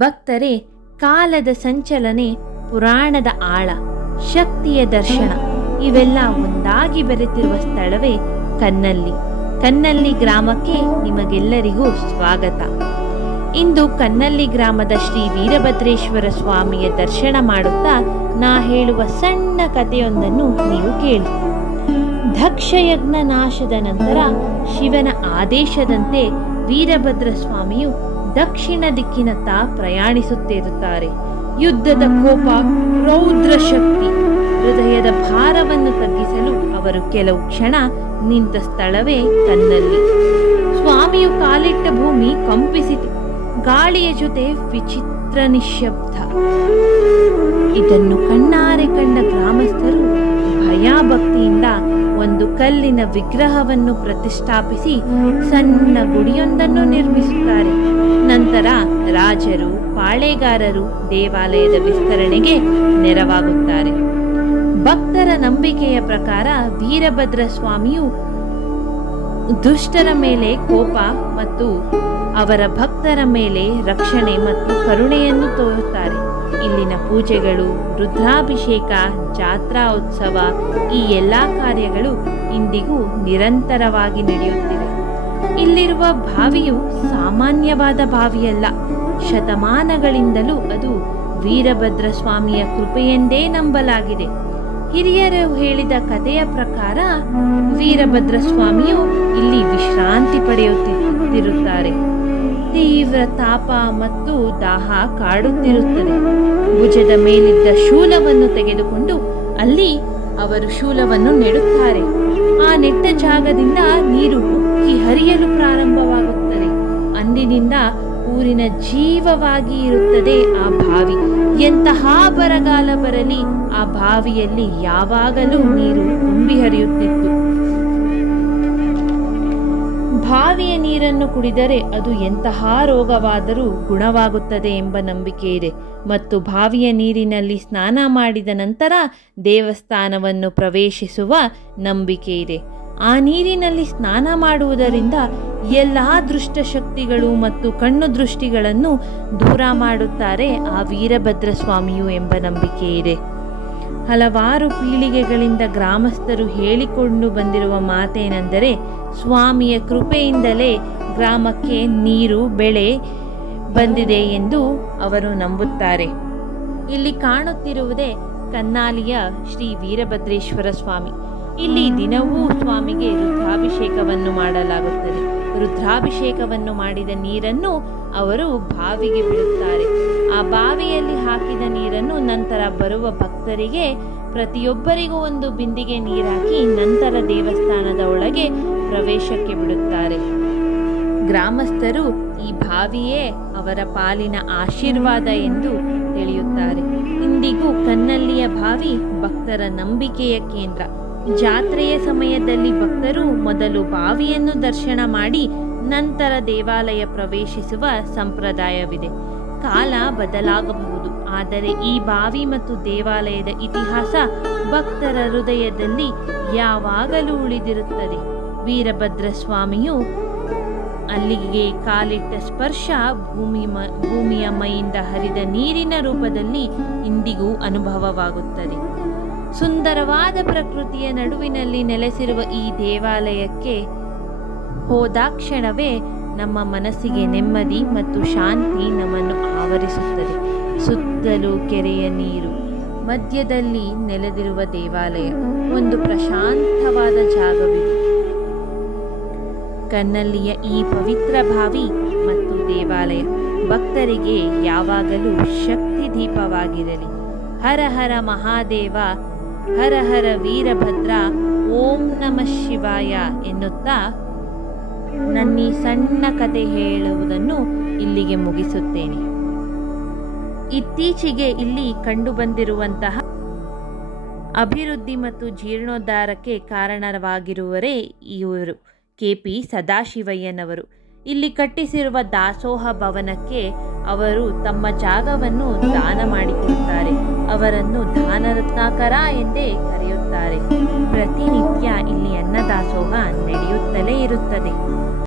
ಭಕ್ತರೇ, ಕಾಲದ ಸಂಚಲನೆ, ಪುರಾಣದ ಆಳ, ಶಕ್ತಿಯ ದರ್ಶನ ಇವೆಲ್ಲ ಒಂದಾಗಿ ಬೆರೆತಿರುವ ಸ್ಥಳವೇ ಕನ್ನಲ್ಲಿ. ಕನ್ನಲ್ಲಿ ಗ್ರಾಮಕ್ಕೆ ನಿಮಗೆಲ್ಲರಿಗೂ ಸ್ವಾಗತ. ಇಂದು ಕನ್ನಲ್ಲಿ ಗ್ರಾಮದ ಶ್ರೀ ವೀರಭದ್ರೇಶ್ವರ ಸ್ವಾಮಿಯ ದರ್ಶನ ಮಾಡುತ್ತಾ ನಾ ಹೇಳುವ ಸಣ್ಣ ಕಥೆಯೊಂದನ್ನು ನೀವು ಕೇಳಿ. ದಕ್ಷಯಜ್ಞ ನಾಶದ ನಂತರ ಶಿವನ ಆದೇಶದಂತೆ ವೀರಭದ್ರ ಸ್ವಾಮಿಯು ದಕ್ಷಿಣ ದಿಕ್ಕಿನತ್ತ ಪ್ರಯಾಣಿಸುತ್ತಿರುತ್ತಾರೆ. ಯುದ್ಧದ ಕೋಪ, ರೌದ್ರ ಶಕ್ತಿ, ಹೃದಯದ ಭಾರವನ್ನು ತಗ್ಗಿಸಲು ಅವರು ಕೆಲವು ಕ್ಷಣ ನಿಂತ ಸ್ಥಳವೇ ಕನ್ನಲ್ಲಿ. ಸ್ವಾಮಿಯು ಕಾಲಿಟ್ಟ ಭೂಮಿ ಕಂಪಿಸಿತು. ಗಾಳಿಯ ಜೊತೆ ವಿಚಿತ್ರ ನಿಶ್ಶಬ್ದ. ಇದನ್ನು ಕಣ್ಣಾರೆ ಕಂಡ ಗ್ರಾಮಸ್ಥರು ಭಯಭಕ್ತಿಯಿಂದ ಒಂದು ಕಲ್ಲಿನ ವಿಗ್ರಹವನ್ನು ಪ್ರತಿಷ್ಠಾಪಿಸಿ ಸಣ್ಣ ಗುಡಿಯೊಂದನ್ನು ನಿರ್ಮಿಸುತ್ತಾರೆ. ನಂತರ ರಾಜರು, ಪಾಳೆಗಾರರು ದೇವಾಲಯದ ವಿಸ್ತರಣೆಗೆ ನೆರವಾಗುತ್ತಾರೆ. ಭಕ್ತರ ನಂಬಿಕೆಯ ಪ್ರಕಾರ ವೀರಭದ್ರ ಸ್ವಾಮಿಯು ದುಷ್ಟರ ಮೇಲೆ ಕೋಪ ಮತ್ತು ಅವರ ಭಕ್ತರ ಮೇಲೆ ರಕ್ಷಣೆ ಮತ್ತು ಕರುಣೆಯನ್ನು ತೋರುತ್ತಾರೆ. ಇಲ್ಲಿನ ಪೂಜೆಗಳು, ರುದ್ರಾಭಿಷೇಕ, ಜಾತ್ರಾ ಉತ್ಸವ ಈ ಎಲ್ಲ ಕಾರ್ಯಗಳು ಇಂದಿಗೂ ನಿರಂತರವಾಗಿ ನಡೆಯುತ್ತಿವೆ. ಇಲ್ಲಿರುವ ಬಾವಿಯು ಸಾಮಾನ್ಯವಾದ ಬಾವಿಯಲ್ಲ. ಶತಮಾನಗಳಿಂದಲೂ ಅದು ವೀರಭದ್ರ ಸ್ವಾಮಿಯ ಕೃಪೆಯೆಂದೇ ನಂಬಲಾಗಿದೆ. ಹಿರಿಯರು ಹೇಳಿದ ಕಥೆಯ ಪ್ರಕಾರ ವೀರಭದ್ರ ಸ್ವಾಮಿಯು ಇಲ್ಲಿ ವಿಶ್ರಾಂತಿ ಪಡೆಯುತ್ತಿರುತ್ತಾರೆ. ತೀವ್ರ ತಾಪ ಮತ್ತು ದಾಹ ಕಾಡುತ್ತಿರುತ್ತದೆ. ಭುಜದ ಮೇಲಿದ್ದ ಶೂಲವನ್ನು ತೆಗೆದುಕೊಂಡು ಅಲ್ಲಿ ಅವರು ಶೂಲವನ್ನು ನೆಡುತ್ತಾರೆ. ಆ ನೆಟ್ಟ ಜಾಗದಿಂದ ನೀರು ಉಕ್ಕಿ ಹರಿಯಲು ಪ್ರಾರಂಭವಾಗುತ್ತದೆ. ಅಂದಿನಿಂದ ಊರಿನ ಜೀವವಾಗಿ ಇರುತ್ತದೆ ಆ ಬಾವಿ. ಎಂತಹ ಬರಗಾಲ ಬರಲಿ ಆ ಬಾವಿಯಲ್ಲಿ ಯಾವಾಗಲೂ ನೀರು ತುಂಬಿ ಹರಿಯುತ್ತಿತ್ತು. ಬಾವಿಯ ನೀರನ್ನು ಕುಡಿದರೆ ಅದು ಎಂತಹ ರೋಗವಾದರೂ ಗುಣವಾಗುತ್ತದೆ ಎಂಬ ನಂಬಿಕೆ ಇದೆ. ಮತ್ತು ಬಾವಿಯ ನೀರಿನಲ್ಲಿ ಸ್ನಾನ ಮಾಡಿದ ನಂತರ ದೇವಸ್ಥಾನವನ್ನು ಪ್ರವೇಶಿಸುವ ನಂಬಿಕೆ ಇದೆ. ಆ ನೀರಿನಲ್ಲಿ ಸ್ನಾನ ಮಾಡುವುದರಿಂದ ಎಲ್ಲ ದುಷ್ಟಶಕ್ತಿಗಳು ಮತ್ತು ಕಣ್ಣು ದೃಷ್ಟಿಗಳನ್ನು ದೂರ ಮಾಡುತ್ತಾರೆ ಆ ವೀರಭದ್ರ ಸ್ವಾಮಿಯು ಎಂಬ ನಂಬಿಕೆ ಇದೆ. ಹಲವಾರು ಪೀಳಿಗೆಗಳಿಂದ ಗ್ರಾಮಸ್ಥರು ಹೇಳಿಕೊಂಡು ಬಂದಿರುವ ಮಾತೇನೆಂದರೆ, ಸ್ವಾಮಿಯ ಕೃಪೆಯಿಂದಲೇ ಗ್ರಾಮಕ್ಕೆ ನೀರು, ಬೆಳೆ ಬಂದಿದೆ ಎಂದು ಅವರು ನಂಬುತ್ತಾರೆ. ಇಲ್ಲಿ ಕಾಣುತ್ತಿರುವುದೇ ಕನ್ನಾಲಿಯ ಶ್ರೀ ವೀರಭದ್ರೇಶ್ವರ ಸ್ವಾಮಿ. ಇಲ್ಲಿ ದಿನವೂ ಸ್ವಾಮಿಗೆ ರುದ್ರಾಭಿಷೇಕವನ್ನು ಮಾಡಲಾಗುತ್ತದೆ. ರುದ್ರಾಭಿಷೇಕವನ್ನು ಮಾಡಿದ ನೀರನ್ನು ಅವರು ಬಾವಿಗೆ ಬಿಡುತ್ತಾರೆ. ಆ ಬಾವಿಯಲ್ಲಿ ಹಾಕಿದ ನೀರನ್ನು ನಂತರ ಬರುವ ಭಕ್ತರಿಗೆ ಪ್ರತಿಯೊಬ್ಬರಿಗೂ ಒಂದು ಬಿಂದಿಗೆ ನೀರಾಕಿ ನಂತರ ದೇವಸ್ಥಾನದ ಒಳಗೆ ಪ್ರವೇಶಕ್ಕೆ ಬಿಡುತ್ತಾರೆ. ಗ್ರಾಮಸ್ಥರು ಈ ಬಾವಿಯೇ ಅವರ ಪಾಲಿನ ಆಶೀರ್ವಾದ ಎಂದು ತಿಳಿಯುತ್ತಾರೆ. ಇಂದಿಗೂ ಕನ್ನಲ್ಲಿಯ ಬಾವಿ ಭಕ್ತರ ನಂಬಿಕೆಯ ಕೇಂದ್ರ. ಜಾತ್ರೆಯ ಸಮಯದಲ್ಲಿ ಭಕ್ತರು ಮೊದಲು ಬಾವಿಯನ್ನು ದರ್ಶನ ಮಾಡಿ ನಂತರ ದೇವಾಲಯ ಪ್ರವೇಶಿಸುವ ಸಂಪ್ರದಾಯವಿದೆ. ಕಾಲ ಬದಲಾಗಬಹುದು, ಆದರೆ ಈ ಬಾವಿ ಮತ್ತು ದೇವಾಲಯದ ಇತಿಹಾಸ ಭಕ್ತರ ಹೃದಯದಲ್ಲಿ ಯಾವಾಗಲೂ ಉಳಿದಿರುತ್ತದೆ. ವೀರಭದ್ರ ಸ್ವಾಮಿಯು ಅಲ್ಲಿಗೆ ಕಾಲಿಟ್ಟ ಸ್ಪರ್ಶ ಭೂಮಿಯ ಮೈಯಿಂದ ಹರಿದ ನೀರಿನ ರೂಪದಲ್ಲಿ ಇಂದಿಗೂ ಅನುಭವವಾಗುತ್ತದೆ. ಸುಂದರವಾದ ಪ್ರಕೃತಿಯ ನಡುವಿನಲ್ಲಿ ನೆಲೆಸಿರುವ ಈ ದೇವಾಲಯಕ್ಕೆ ಹೋದಾಕ್ಷಣವೇ ನಮ್ಮ ಮನಸ್ಸಿಗೆ ನೆಮ್ಮದಿ ಮತ್ತು ಶಾಂತಿ ನಮ್ಮನ್ನು ಆವರಿಸುತ್ತದೆ. ಸುತ್ತಲೂ ಕೆರೆಯ ನೀರು, ಮಧ್ಯದಲ್ಲಿ ನೆಲೆದಿರುವ ದೇವಾಲಯ, ಒಂದು ಪ್ರಶಾಂತವಾದ ಜಾಗವಿದೆ. ಕನ್ನಲ್ಲಿಯ ಈ ಪವಿತ್ರ ಬಾವಿ ಮತ್ತು ದೇವಾಲಯ ಭಕ್ತರಿಗೆ ಯಾವಾಗಲೂ ಶಕ್ತಿ ದೀಪವಾಗಿರಲಿ. ಹರ ಹರ ಮಹಾದೇವ, ಹರ ಹರ ವೀರಭದ್ರ, ಓಂ ನಮಃ ಶಿವಾಯ ಎನ್ನುತ್ತಾ ನನ್ನೀ ಸಣ್ಣ ಕತೆ ಹೇಳುವುದನ್ನು ಇಲ್ಲಿಗೆ ಮುಗಿಸುತ್ತೇನೆ. ಇತ್ತೀಚೆಗೆ ಇಲ್ಲಿ ಕಂಡುಬಂದಿರುವಂತಹ ಅಭಿವೃದ್ಧಿ ಮತ್ತು ಜೀರ್ಣೋದ್ಧಾರಕ್ಕೆ ಕಾರಣವಾಗಿರುವರೇ ಇವರು KP ಸದಾಶಿವಯ್ಯನವರು. ಇಲ್ಲಿ ಕಟ್ಟಿಸಿರುವ ದಾಸೋಹ ಭವನಕ್ಕೆ ಅವರು ತಮ್ಮ ಜಾಗವನ್ನು ದಾನ ಮಾಡಿಕೊಡುತ್ತಾರೆ. ಅವರನ್ನು ದಾನರತ್ನಾಕರ ಎಂದೇ ಕರೆಯುತ್ತಾರೆ. ಪ್ರತಿನಿತ್ಯ ಇಲ್ಲಿ ಅನ್ನದಾಸೋಹ ನಡೆಯುತ್ತಲೇ ಇರುತ್ತದೆ.